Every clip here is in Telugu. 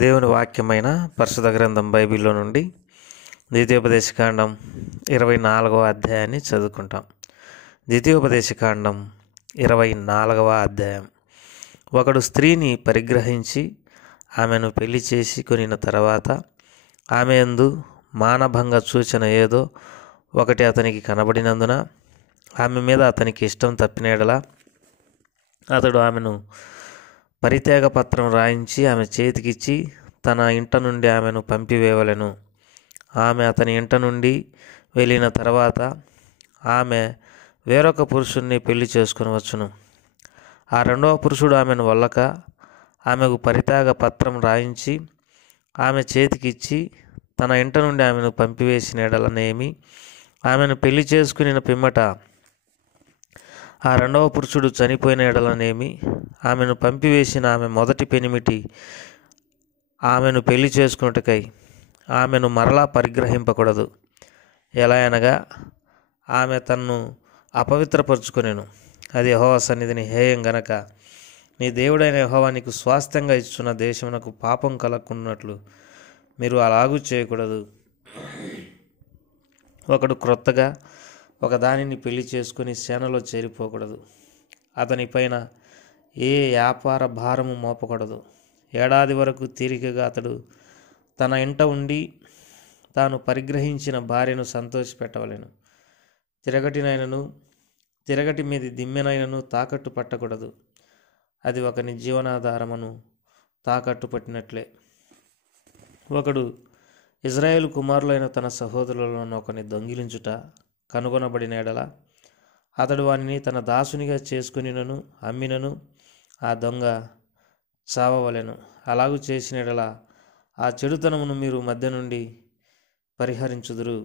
దేవుని వాక్యమైన పరిశుద్ధ గ్రంథం బైబిల్లో నుండి ద్వితీయోపదేశకాండం 24వ అధ్యాయాన్ని చదువుకుంటాం. ద్వితీయోపదేశకాండం 24వ అధ్యాయం. ఒకడు స్త్రీని పరిగ్రహించి ఆమెను పెళ్లి చేసి కొనిన తర్వాత ఆమె యందు మానభంగ సూచన ఏదో ఒకటి అతనికి కనబడినందున ఆమె మీద అతనికి ఇష్టం తప్పిన యెడల అతడు ఆమెను పరిత్యాగ పత్రం రాయించి ఆమె చేతికిచ్చి తన ఇంట నుండి ఆమెను పంపివేయవలెను. ఆమె అతని ఇంట నుండి వెళ్ళిన తర్వాత ఆమె వేరొక పురుషుణ్ణి పెళ్లి చేసుకొనవచ్చును. ఆ రెండవ పురుషుడు ఆమెను వల్లక ఆమెకు పరిత్యాగ పత్రం రాయించి ఆమె చేతికిచ్చి తన ఇంట నుండి ఆమెను పంపివేసిన యెడలనేమి, ఆమెను పెళ్లి చేసుకుని పిమ్మట ఆ రెండవ పురుషుడు చనిపోయిన యెడలనేమి, ఆమెను పంపివేసిన ఆమె మొదటి పెనిమిటి ఆమెను పెళ్లి చేసుకున్నట్టుకై ఆమెను మరలా పరిగ్రహింపకూడదు. ఎలా అనగా ఆమె తన్ను అపవిత్రపరుచుకొనెను, అది యెహోవా సన్నిధిని హేయం గనక నీ దేవుడైన యెహోవా నీకు స్వాస్థ్యంగా ఇచ్చున్న దేశమునకు పాపం కలగకున్నట్లు మీరు అలాగూ చేయకూడదు. ఒకడు క్రొత్తగా ఒక దానిని పెళ్లి చేసుకుని సేనలో చేరిపోకూడదు. అతనిపైన ఏ వ్యాపార భారము మోపకూడదు. ఏడాది వరకు తీరికగా అతడు తన ఇంట ఉండి తాను పరిగ్రహించిన భార్యను సంతోషపెట్టవలెను. తిరగటి మీది దిమ్మెనైనను తాకట్టు పట్టకూడదు. అది ఒకని జీవనాధారమును తాకట్టు పట్టినట్లే. ఒకడు ఇజ్రాయేలు కుమారులైన తన సహోదరులను ఒకని దొంగిలించుట కనుగొనబడిన యెడల అతడు వానిని తన దాసునిగా చేసుకునినను అమ్మినను ఆ దొంగ చావవలెను. అలాగూ చేసిన యెడల ఆ చెడుతనమును మీరు మధ్య నుండి పరిహరించుదురు.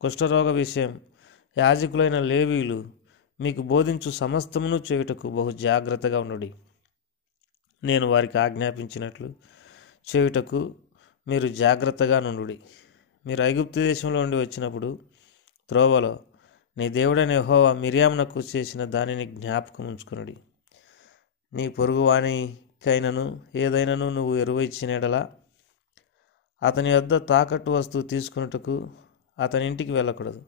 కుష్ఠరోగ విషయం యాజకులైన లేవీయులు మీకు బోధించు సమస్తమును చేయుటకు బహు జాగ్రత్తగా ఉండుడి. నేను వారికి ఆజ్ఞాపించినట్లు చేయుటకు మీరు జాగ్రత్తగా నుండుడి. మీరు ఐగుప్తు దేశంలో నుండి వచ్చినప్పుడు త్రోవలో నీ దేవుడైన యెహోవా మిర్యామునకు చేసిన దానిని జ్ఞాపకం ఉంచుకొనుడి. నీ పొరుగువానికైనను ఏదైనను నువ్వు ఎరువు ఇచ్చిన యెడల అతని వద్ద తాకట్టు వస్తువు తీసుకున్నట్టుకు అతని ఇంటికి వెళ్ళకూడదు.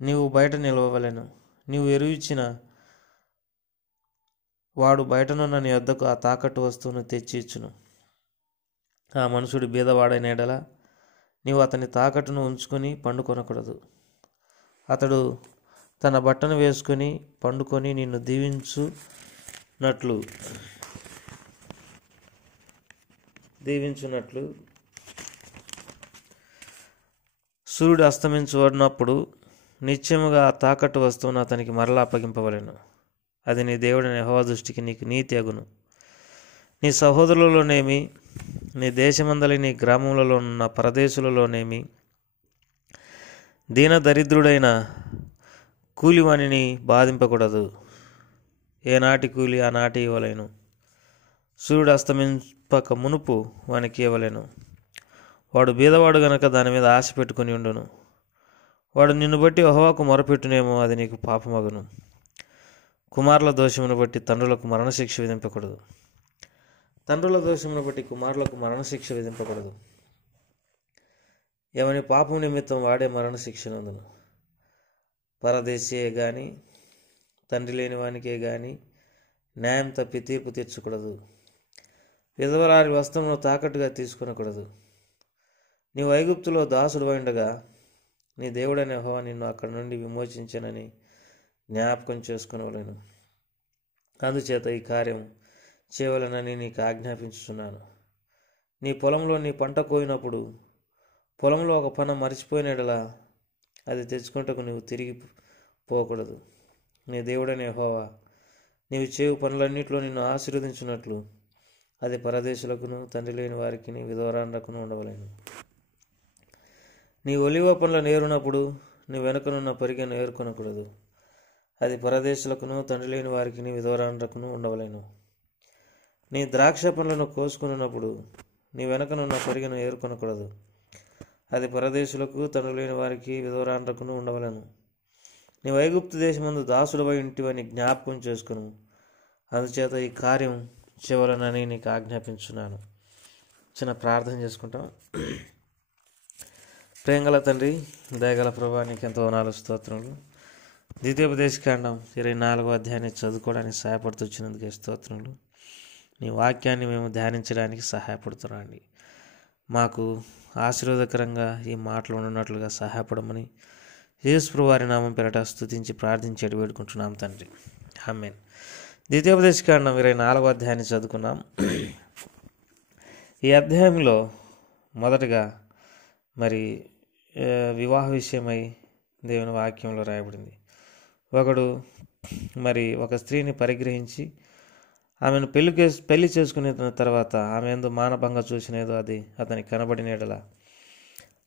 నీవు బయట నిలవవలెను. నీవు ఎరువు ఇచ్చిన వాడు బయటనున్న నీ వద్దకు ఆ తాకట్టు వస్తువును తెచ్చి ఇచ్చును. ఆ మనుషుడు బీదవాడైన యెడల నీవు అతని తాకట్టును ఉంచుకొని పండుకొనకూడదు. అతడు తన బట్టను వేసుకొని పండుకొని నిన్ను దీవించున్నట్లు సూర్యుడు అస్తమించబడినప్పుడు నిశ్చయముగా ఆ తాకట్టు వస్తువును అతనికి మరలా అప్పగింపవలెను. అది నీ దేవుడైన యెహోవా దృష్టికి నీకు నీతి అగును. నీ సహోదరులలోనేమి నీ దేశమందలి నీ గ్రామములలో ఉన్న పరదేశులలోనేమి దీన దరిద్రుడైన కూలివానిని బాధింపకూడదు. ఏనాటి కూలి ఆనాటి ఇవ్వలేను. సూర్యుడు అస్తమింపక మునుపు వానికి ఇవ్వలేను. వాడు బీదవాడు గనక దాని మీద ఆశ పెట్టుకుని ఉండును. వాడు నిన్ను బట్టి యెహోవాకు మొరపెట్టునేమో, అది నీకు పాపమగును. కుమారుల దోషమును బట్టి తండ్రులకు మరణశిక్ష విధింపకూడదు. తండ్రుల దోషమును బట్టి కుమారులకు మరణశిక్ష విధింపకూడదు. ఎవని పాపం నిమిత్తం వాడే మరణశిక్ష నందును. పరదేశీయే గాని తండ్రి లేని వానికే గాని న్యాయం తప్పి తీర్పు తీర్చకూడదు. విధవరాలి వస్త్రమును తాకట్టుగా తీసుకొనకూడదు. నీవు ఐగుప్తులో దాసుడు ఉండగా నీ దేవుడైన యెహోవా నిన్ను అక్కడి నుండి విమోచించనని జ్ఞాపకం చేసుకొనవలెను. అందుచేత ఈ కార్యం చేయవలెనని నీకు ఆజ్ఞాపించుచున్నాను. నీ పొలంలో నీ పంట కోయినప్పుడు పొలంలో ఒక పన మరిచిపోయిన యెడల అది తెచ్చుకుంటకు నీవు తిరిగి పోకూడదు. నీ దేవుడైన యెహోవా నీవు చేయు పనులన్నింటిలో నిన్ను ఆశీర్వదించున్నట్లు అది పరదేశులకును తండ్రి లేని వారికి విధవరాండ్రకును ఉండవలెను. నీ ఒలివ పండ్లను ఏరునప్పుడు నీ వెనుకనున్న పరిగెను ఏరుకొనకూడదు. అది పరదేశులకును తండ్రి లేని వారికి విధవరాండ్రకును ఉండవలెను. నీ ద్రాక్ష పండ్లను కోసుకున్నప్పుడు నీ వెనుకనున్న పరిగెను ఏరుకొనకూడదు. అది పరదేశులకు తండ్రి లేని వారికి విధవరాండ్రకును ఉండవలెను. నీ ఐగుప్తు దేశమందు దాసుడవై ఇంటివని జ్ఞాపకం చేసుకును. అందుచేత ఈ కార్యం చేయవలెనని నీకు ఆజ్ఞాపించున్నాను. చిన్న ప్రార్థన చేసుకుంటాం. ప్రేమగల తండ్రి, దయగల ప్రభా, నీకు ఎంతో వందనాలు, స్తోత్రములు. ద్వితీయోపదేశకాండం 24వ అధ్యాయాన్ని చదువుకోవడానికి సహాయపడుతూ స్తోత్రములు. నీ వాక్యాన్ని మేము ధ్యానించడానికి సహాయపడుతున్నాండి. మాకు ఆశీర్వాదకరంగా ఈ మాటలు ఉన్నట్లుగా సహాయపడమని యేసు వారి నామం పేరట స్తుతించి ప్రార్థించి వేడుకుంటున్నాం తండ్రి. ఆమేన్. ద్వితీయోపదేశకాండం 24వ అధ్యాయాన్ని చదువుకున్నాం. ఈ అధ్యాయంలో మొదటగా మరి వివాహ విషయమై దేవుని వాక్యంలో రాయబడింది. ఒకడు మరి ఒక స్త్రీని పరిగ్రహించి ఆమెను పెళ్లి చేసుకునే తర్వాత ఆమె ఎందు మానభంగా చూసినేదో అది అతనికి కనబడిన ఎడల,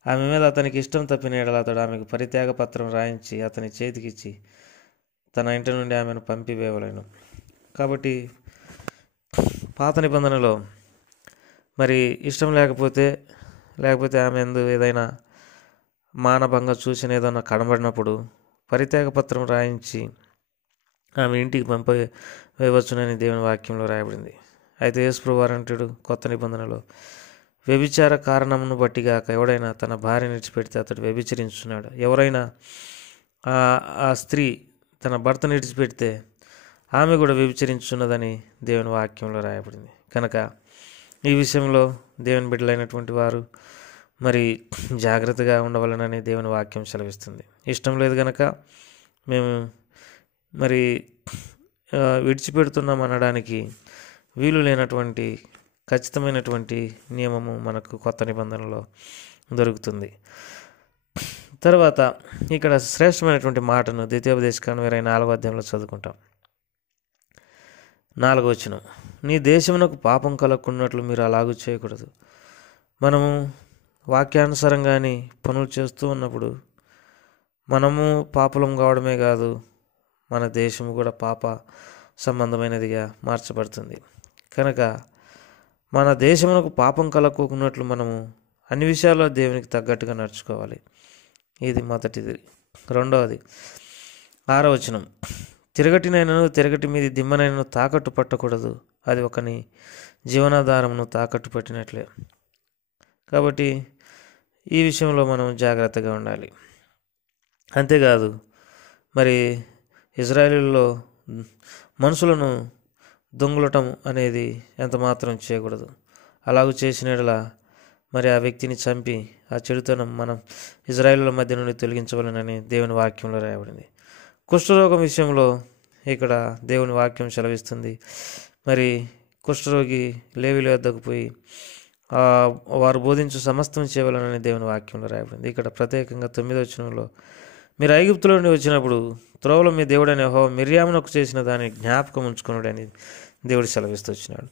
ఆమె మీద అతనికి ఇష్టం తప్పిన ఎడల అతడు ఆమెకు పరిత్యాగ పత్రం రాయించి అతని చేతికిచ్చి తన ఇంటి నుండి ఆమెను పంపివేయవలెను. కాబట్టి పాత నిబంధనలో మరి ఇష్టం లేకపోతే ఆమె ఎందు ఏదైనా మానభంగా చూసిన ఏదైనా కనబడినప్పుడు పరిత్యాగ పత్రం రాయించి ఆమె ఇంటికి పంపవేయవచ్చునని దేవుని వాక్యంలో రాయబడింది. అయితే యేసు వారు అంటాడు కొత్త నిబంధనలో, వ్యభిచార కారణమును బట్టి గాక ఎవడైనా తన భార్యను విడిచిపెడితే అతడు వ్యభిచరించున్నాడు. ఎవరైనా ఆ స్త్రీ తన భర్తను విడిచిపెడితే ఆమె కూడా వ్యభిచరించున్నదని దేవుని వాక్యంలో రాయబడింది. కనుక ఈ విషయంలో దేవుని బిడ్డలైనటువంటి వారు మరి జాగ్రత్తగా ఉండవలనని దేవుని వాక్యం సెలవిస్తుంది. ఇష్టం లేదు కనుక మేము మరి విడిచిపెడుతున్నాం అనడానికి వీలు లేనటువంటి ఖచ్చితమైనటువంటి నియమము మనకు కొత్త నిబంధనలో దొరుకుతుంది. తర్వాత ఇక్కడ శ్రేష్టమైనటువంటి మాటను ద్వితీయోపదేశకాండం 24వ అధ్యాయంలో చదువుకుంటాం. 4వ వచనం, నీ దేశమునకు పాపం కలగకున్నట్లు మీరు అలాగూ చేయకూడదు. మనము వాక్యానుసారంగాని పనులు చేస్తూ ఉన్నప్పుడు మనము పాపలం కావడమే కాదు, మన దేశము కూడా పాప సంబంధమైనదిగా మార్చబడుతుంది. కనుక మన దేశమునకు పాపం కలగకున్నట్లు మనము అన్ని విషయాల్లో దేవునికి తగ్గట్టుగా నడుచుకోవాలి. ఇది మొదటిది. రెండవది 6వ వచనం, తిరగటి మీది దిమ్మనైనను తాకట్టు పట్టకూడదు, అది ఒకని జీవనాధారమును తాకట్టు పట్టినట్లే. కాబట్టి ఈ విషయంలో మనం జాగ్రత్తగా ఉండాలి. అంతేకాదు మరి ఇజ్రాయేలులో మనుషులను దొంగలటం అనేది ఎంత మాత్రం చేయకూడదు. అలాగూ చేసినట్లా మరి ఆ వ్యక్తిని చంపి ఆ చెడుతనం మనం ఇజ్రాయేలుల మధ్య నుండి తొలగించవలనని దేవుని వాక్యంలో రాయబడింది. కుష్ఠరోగం విషయంలో ఇక్కడ దేవుని వాక్యం సెలవిస్తుంది. మరి కుష్ఠరోగి లేవీయుల వద్దకు పోయి వారు బోధించు సమస్తం చేయవలనని దేవుని వాక్యంలో రాయబడింది. ఇక్కడ ప్రత్యేకంగా 9వ వచనంలో, మీరు ఐగుప్తులో నుండి వచ్చినప్పుడు త్రోవలో మీ దేవుడైన యెహోవా మిర్యామునకు చేసిన దాన్ని జ్ఞాపకం ఉంచుకున్నాడు అని దేవుడు సెలవిస్తూ వచ్చినాడు.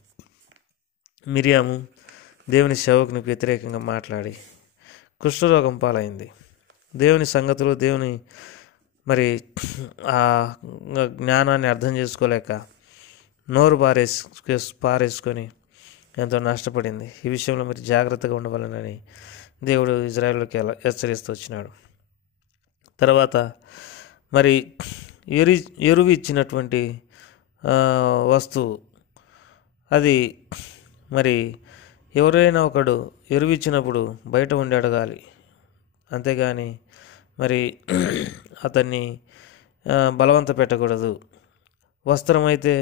మిర్యాము దేవుని సేవకునికి వ్యతిరేకంగా మాట్లాడి కుష్ఠరోగం పాలైంది. దేవుని సంగతులు, దేవుని మరి ఆ జ్ఞానాన్ని అర్థం చేసుకోలేక నోరు పారేసుకొని ఎంతో నష్టపడింది. ఈ విషయంలో మీరు జాగ్రత్తగా ఉండవాలని దేవుడు ఇజ్రాయేలుకి హెచ్చరిస్తూ వచ్చినాడు. తర్వాత మరి ఎరువు ఇచ్చినటువంటి వస్తువు అది మరి ఎవరైనా ఒకడు ఎరువు ఇచ్చినప్పుడు బయట ఉండి అడగాలి. అంతేగాని మరి అతన్ని బలవంత పెట్టకూడదు. వస్త్రం అయితే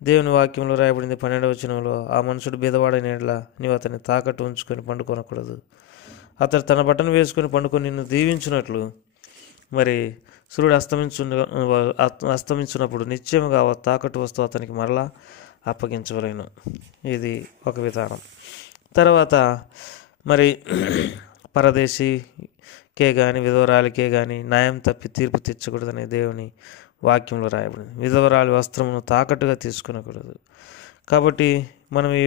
దేవుని వాక్యంలో రాయబడింది 12వ వచనంలో, ఆ మనుషుడు బీదవాడైన యెడల నీవు అతన్ని తాకట్టు ఉంచుకొని పండుకొనకూడదు. అతడు తన బట్టను వేసుకొని పండుకొని నిన్ను దీవించినట్లు మరి సూర్యుడు అస్తమించినప్పుడు నిశ్చయముగా తాకట్టు వస్తువు అతనికి మరలా అప్పగించవలేను. ఇది ఒక విధానం. తర్వాత మరి పరదేశీకే కానీ విధవరాలికే కానీ న్యాయం తప్పి తీర్పు తెచ్చకూడదని దేవుని వాక్యంలో రాయబడింది. విధవరాలి వస్త్రమును తాకట్టుగా తీసుకునకూడదు. కాబట్టి మనం ఈ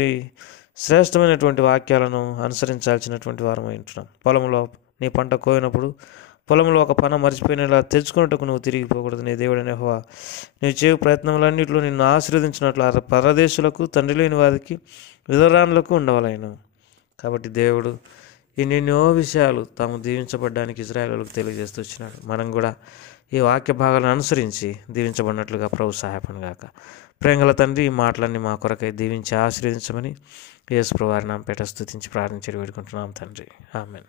శ్రేష్టమైనటువంటి వాక్యాలను అనుసరించాల్సినటువంటి వారమై ఉంటున్నాం. పొలంలో నీ పంట కోయినప్పుడు పొలంలో ఒక పన మర్చిపోయినలా తెచ్చుకున్నట్టుకు నువ్వు తిరిగిపోకూడదు. నీ దేవుడైన యెహోవా నీవు చేయు ప్రయత్నములన్నింటిలో నిన్ను ఆశీర్వదించినట్లు పరదేశులకు, తండ్రి లేని వారికి, విధవరానులకు ఉండవలెను. కాబట్టి దేవుడు ఎన్నెన్నో విషయాలు తాము దీవించబడ్డానికి ఇజ్రాయేలులకు తెలియజేస్తూ వచ్చినాడు. మనం కూడా ఈ వాక్య భాగాలను అనుసరించి దీవించబడినట్లుగా ప్రభు సహాయపడును గాక. ప్రేంగల తండ్రి, ఈ మాటలన్నీ మా కొరకై దీవించి ఆశీర్వదించమని యేసు ప్రభువారి నామమున స్తుతించి ప్రార్థించి వేడుకుంటున్నాం తండ్రి. ఆమేన్.